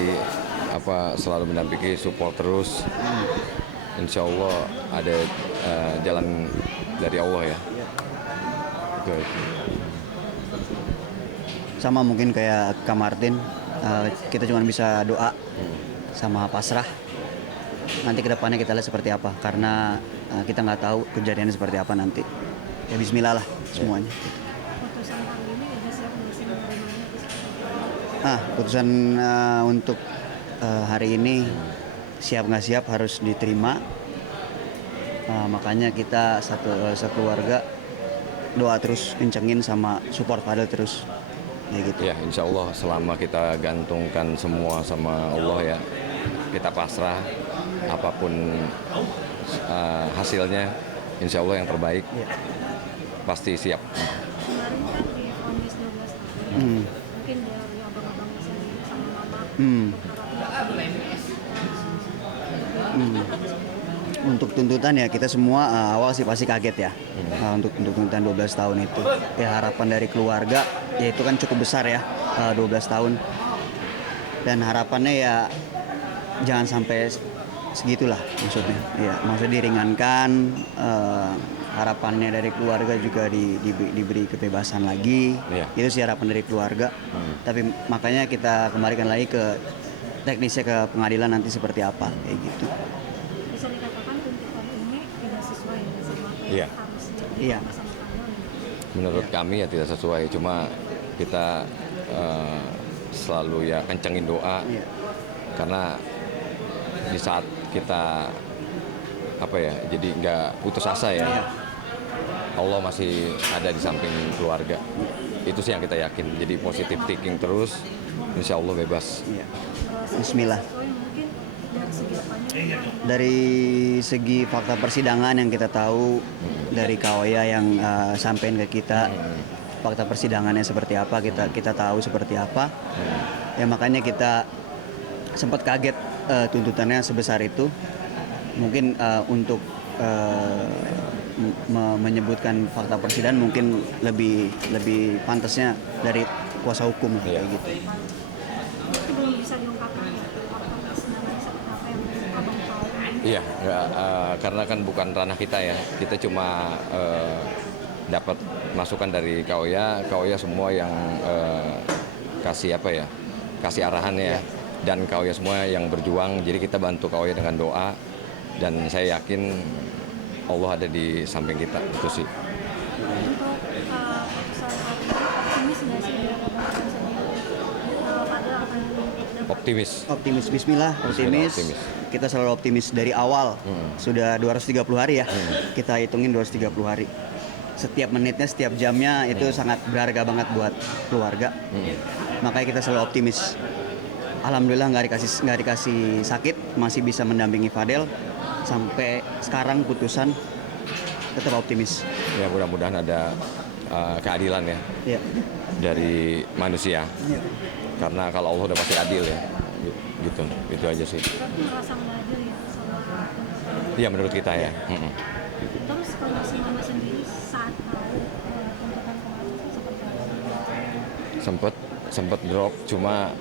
pasti selalu mendampingi, support terus. Insya Allah ada jalan dari Allah ya. Itu. Sama mungkin kayak Kak Martin, kita cuma bisa doa sama pasrah. Nanti kedepannya kita lihat seperti apa, karena kita nggak tahu kejadiannya seperti apa nanti. Ya Bismillah lah semuanya. Putusan hari ini udah siap nggak sih menerimanya? Putusan untuk hari ini siap nggak siap harus diterima. Makanya kita sekeluarga doa terus, kencengin sama support Fadel terus. Ya gitu. Ya, insya Allah selama kita gantungkan semua sama Allah ya, kita pasrah apapun hasilnya, insya Allah yang terbaik. Ya. Pasti siap. Kemarin kan di vonis 12 tahun. Mungkin dari abang-abang di sini sama mama. Untuk tuntutan ya kita semua awal sih pasti kaget ya. Untuk tuntutan 12 tahun itu. Ya harapan dari keluarga ya itu kan cukup besar ya, 12 tahun. Dan harapannya ya jangan sampai segitulah maksudnya. Ya, maksudnya diringankan, harapannya dari keluarga juga diberi kebebasan lagi. Iya. Itu sih harapan dari keluarga. Tapi makanya kita kembalikan lagi ke teknisnya, ke pengadilan nanti seperti apa kayak gitu. Bisa dikatakan tuntutan ini tidak sesuai sama apa Iya. yang harus Iya. sama Fadel. Menurut kami ya tidak sesuai, cuma kita selalu ya kencengin doa. Iya. Karena di saat kita jadi nggak putus asa ya, Allah masih ada di samping keluarga. Itu sih yang kita yakin. Jadi positive thinking terus, insya Allah bebas. Iya. Bismillah. Mungkin dari segi apanya? Dari segi fakta persidangan yang kita tahu, dari Kaoya yang sampein ke kita, fakta persidangannya seperti apa, kita tahu seperti apa. Ya makanya kita sempat kaget tuntutannya sebesar itu. Mungkin untuk menyebutkan fakta persidangan mungkin lebih pantasnya dari kuasa hukum kayak gitu. Itu belum bisa diungkapkan ya, fakta persidangan seperti apa yang abang tahu. Iya, karena kan bukan ranah kita ya. Kita cuma dapat masukan dari Kaoya semua yang kasih kasih arahannya ya. Dan Kaoya semua yang berjuang. Jadi kita bantu Kaoya dengan doa. Dan saya yakin Allah ada di samping kita, itu sih. Untuk putusan hari ini optimis nggak sih dari abang sendiri? Fadel akan dapat Optimis. Optimis, Bismillah, optimis. Optimis. Kita selalu optimis dari awal. Sudah 230 hari ya. Kita hitungin 230 hari. Setiap menitnya, setiap jamnya itu sangat berharga banget buat keluarga. Makanya kita selalu optimis. Alhamdulillah nggak dikasih sakit, masih bisa mendampingi Fadel sampai sekarang putusan, tetap optimis. Ya mudah-mudahan ada keadilan ya Iya. dari manusia. Iya. Karena kalau Allah udah pasti adil ya. Gitu, itu aja sih. berarti merasa nggak adil ya sama tuntutan. Iya menurut kita ya. Terus kondisi mama sendiri saat tahu tuntutan kemarin seperti apa? Sempet drop, cuma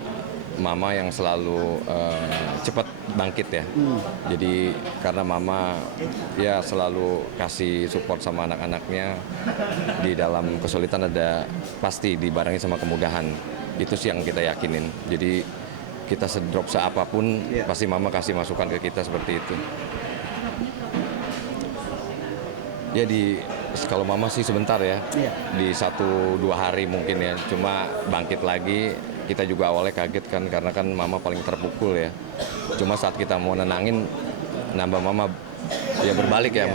mama yang selalu cepat bangkit ya. Jadi karena mama ya selalu kasih support sama anak-anaknya, di dalam kesulitan ada pasti dibarengi sama kemudahan. Itu sih yang kita yakinin. Jadi kita sedrop seapapun pasti mama kasih masukan ke kita seperti itu. Ya kalau mama sih sebentar ya, di 1-2 hari mungkin ya, cuma bangkit lagi. Kita juga awalnya kaget kan, karena kan mama paling terpukul ya. Cuma saat kita mau nenangin, nambah mama ya berbalik ya,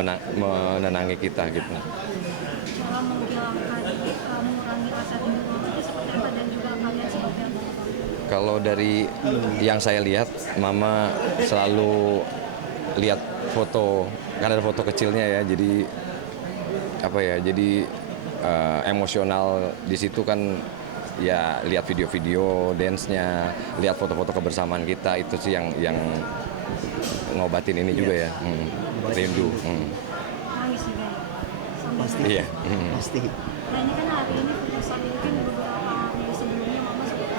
menenangi kita gitu. Cara mengurangi rasa rindu itu seperti apa, dan juga kalian seperti apa? Kalau dari yang saya lihat, mama selalu lihat foto, kan ada foto kecilnya ya, jadi emosional di situ kan. Ya lihat video-video dance-nya, lihat foto-foto kebersamaan kita, itu sih yang ngobatin ini juga ya, rindu. Nangis juga ya? Pasti. Iya. Pasti. Nah ini kan hari ini putusan, mungkin beberapa hari sebelumnya mama sempat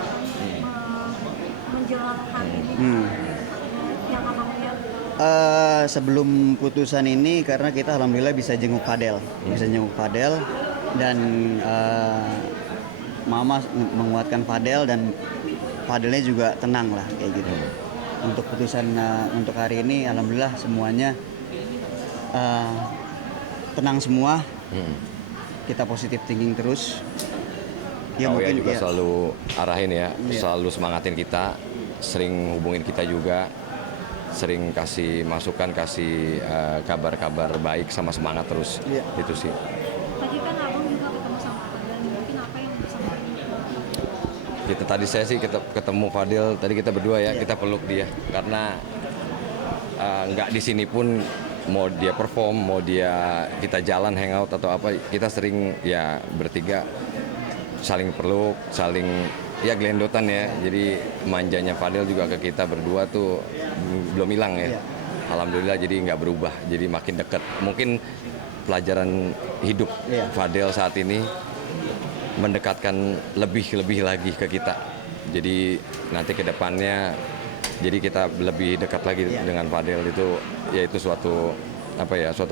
menjelang hari yang abang lihat? Sebelum putusan ini karena kita alhamdulillah bisa jenguk Fadel, dan Mama menguatkan Fadel dan Fadelnya juga tenang lah kayak gitu. Untuk putusan untuk hari ini alhamdulillah semuanya tenang semua. Kita positif thinking terus. Ya, mungkin juga ya, selalu arahin ya, Iya. selalu semangatin kita, sering hubungin kita juga, sering kasih masukan, kasih kabar-kabar baik sama semangat terus. Iya. Itu sih. Tadi kan abang juga ketemu sama Fadel, mungkin apa yang bisa Tadi saya sih ketemu Fadil, tadi kita berdua ya, Iya. kita peluk dia karena nggak di sini pun mau dia perform, mau kita jalan hangout atau apa, kita sering ya bertiga saling peluk, saling ya gelendotan ya. Jadi manjanya Fadil juga ke kita berdua tuh belum hilang ya. Iya. Alhamdulillah jadi nggak berubah, jadi makin dekat. Mungkin pelajaran hidup Iya. Fadil saat ini mendekatkan lebih lagi ke kita. Jadi nanti ke depannya jadi kita lebih dekat lagi Iya. dengan Fadil itu, yaitu suatu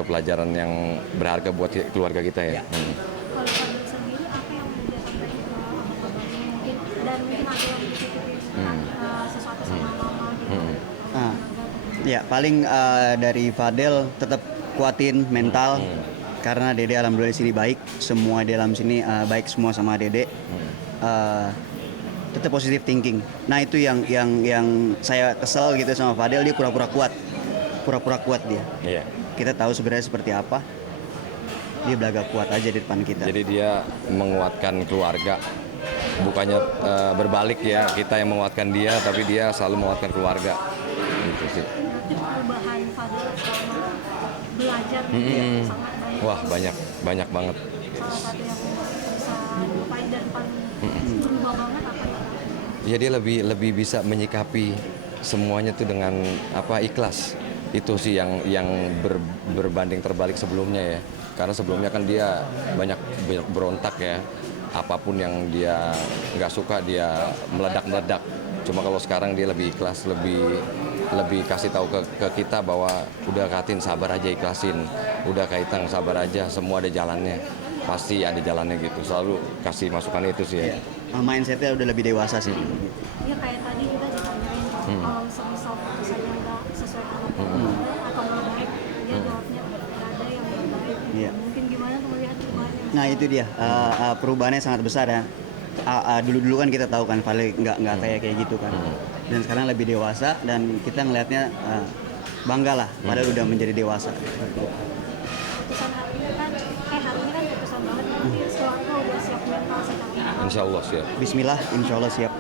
pelajaran yang berharga buat keluarga kita ya. Iya. Kalau Fadel sendiri apa yang dia sampaikan ke abang-abangnya mungkin, dan mungkin ada yang dititipin sesuatu sama mama gitu. Ya paling dari Fadel tetap kuatin mental karena Dede alhamdulillah di sini baik, semua di dalam sini baik semua sama Dede. Tetap positive thinking. Nah itu yang saya kesel gitu sama Fadel, dia pura-pura kuat dia. Iya. Kita tahu sebenarnya seperti apa. Dia belaga kuat aja di depan kita. Jadi dia menguatkan keluarga, bukannya berbalik ya, kita yang menguatkan dia, tapi dia selalu menguatkan keluarga. Gitu sih. Berarti perubahan Fadel selama belajar sangat banyak. Wah, banyak banget. Salah satu yang bisa dilupain dan paling berubah banget apa ya? Ya dia lebih bisa menyikapi semuanya tuh dengan ikhlas. Itu sih yang berbanding terbalik sebelumnya ya. Karena sebelumnya kan dia banyak berontak ya. Apapun yang dia nggak suka dia meledak. Cuma kalau sekarang dia lebih ikhlas, lebih kasih tahu ke kita bahwa udah Katin sabar aja, ikhlasin. Udah Kaitang sabar aja, semua ada jalannya. Pasti ada jalannya gitu. Selalu kasih masukan itu sih ya. Mindsetnya udah lebih dewasa sih. Ya kayak tadi juga ditanyain kalau semisal putusannya nggak sesuai harapan atau nggak baik, dia jawabnya nggak ada yang nggak baik. Iya. Mungkin gimana tuh melihat perubahannya? Nah itu dia perubahannya sangat besar ya. Dulu kan kita tahu kan Fadel nggak kayak gitu kan. Dan sekarang lebih dewasa dan kita ngelihatnya bangga lah. Padahal udah menjadi dewasa. Putusan hari ini kan putusan banget, berarti keluarga udah siap mental secara mental. Insya Allah sih ya. Bismillah, insya Allah siap.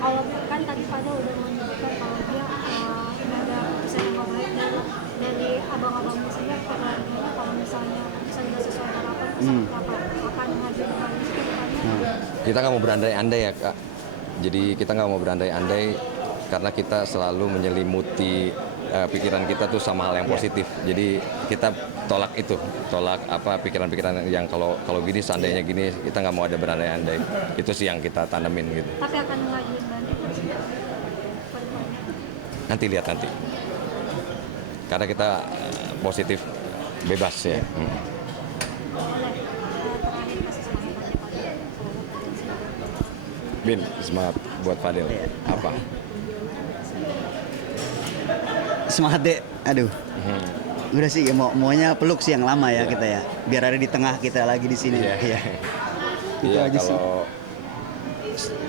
Kalau kan tadi Fadel udah menyebutkan kalau dia ini ada putusan yang nggak baik, dan dari abang-abangnya sendiri keluarganya kalau misalnya putusan nggak sesuai harapan seperti apa akan mengajukan lagi ke depannya? Kita nggak mau berandai-andai ya Kak. Jadi kita nggak mau berandai-andai karena kita selalu menyelimuti pikiran kita tuh sama hal yang positif. Jadi kita tolak pikiran-pikiran yang kalau gini seandainya gini, kita nggak mau ada berandai-andai. Itu sih yang kita tanemin gitu. Tapi akan mengajukan banding ke depannya? Nanti lihat nanti. Karena kita positif bebas ya. Boleh terakhir kasih semangat aja Fadel terhadap putusan. Bin, semangat buat Fadil. Apa? Semangat dek. Aduh. Udah sih maunya peluk sih yang lama ya kita ya. Biar ada di tengah kita lagi di sini. Iya. Iya. Itu Iya, aja sih. kalau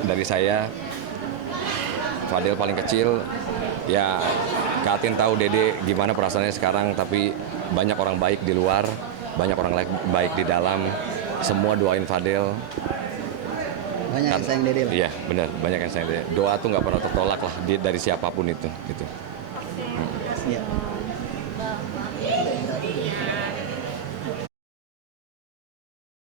dari saya Fadil paling kecil ya. Katin tahu Dede gimana perasaannya sekarang, tapi banyak orang baik di luar, banyak orang baik di dalam. Semua doain Fadil. Banyak yang sayang Dede lah. Iya benar, banyak yang sayang Dede. Doa tuh nggak pernah tertolak lah dari siapapun itu. Gitu. Oke, terima kasih. Iya.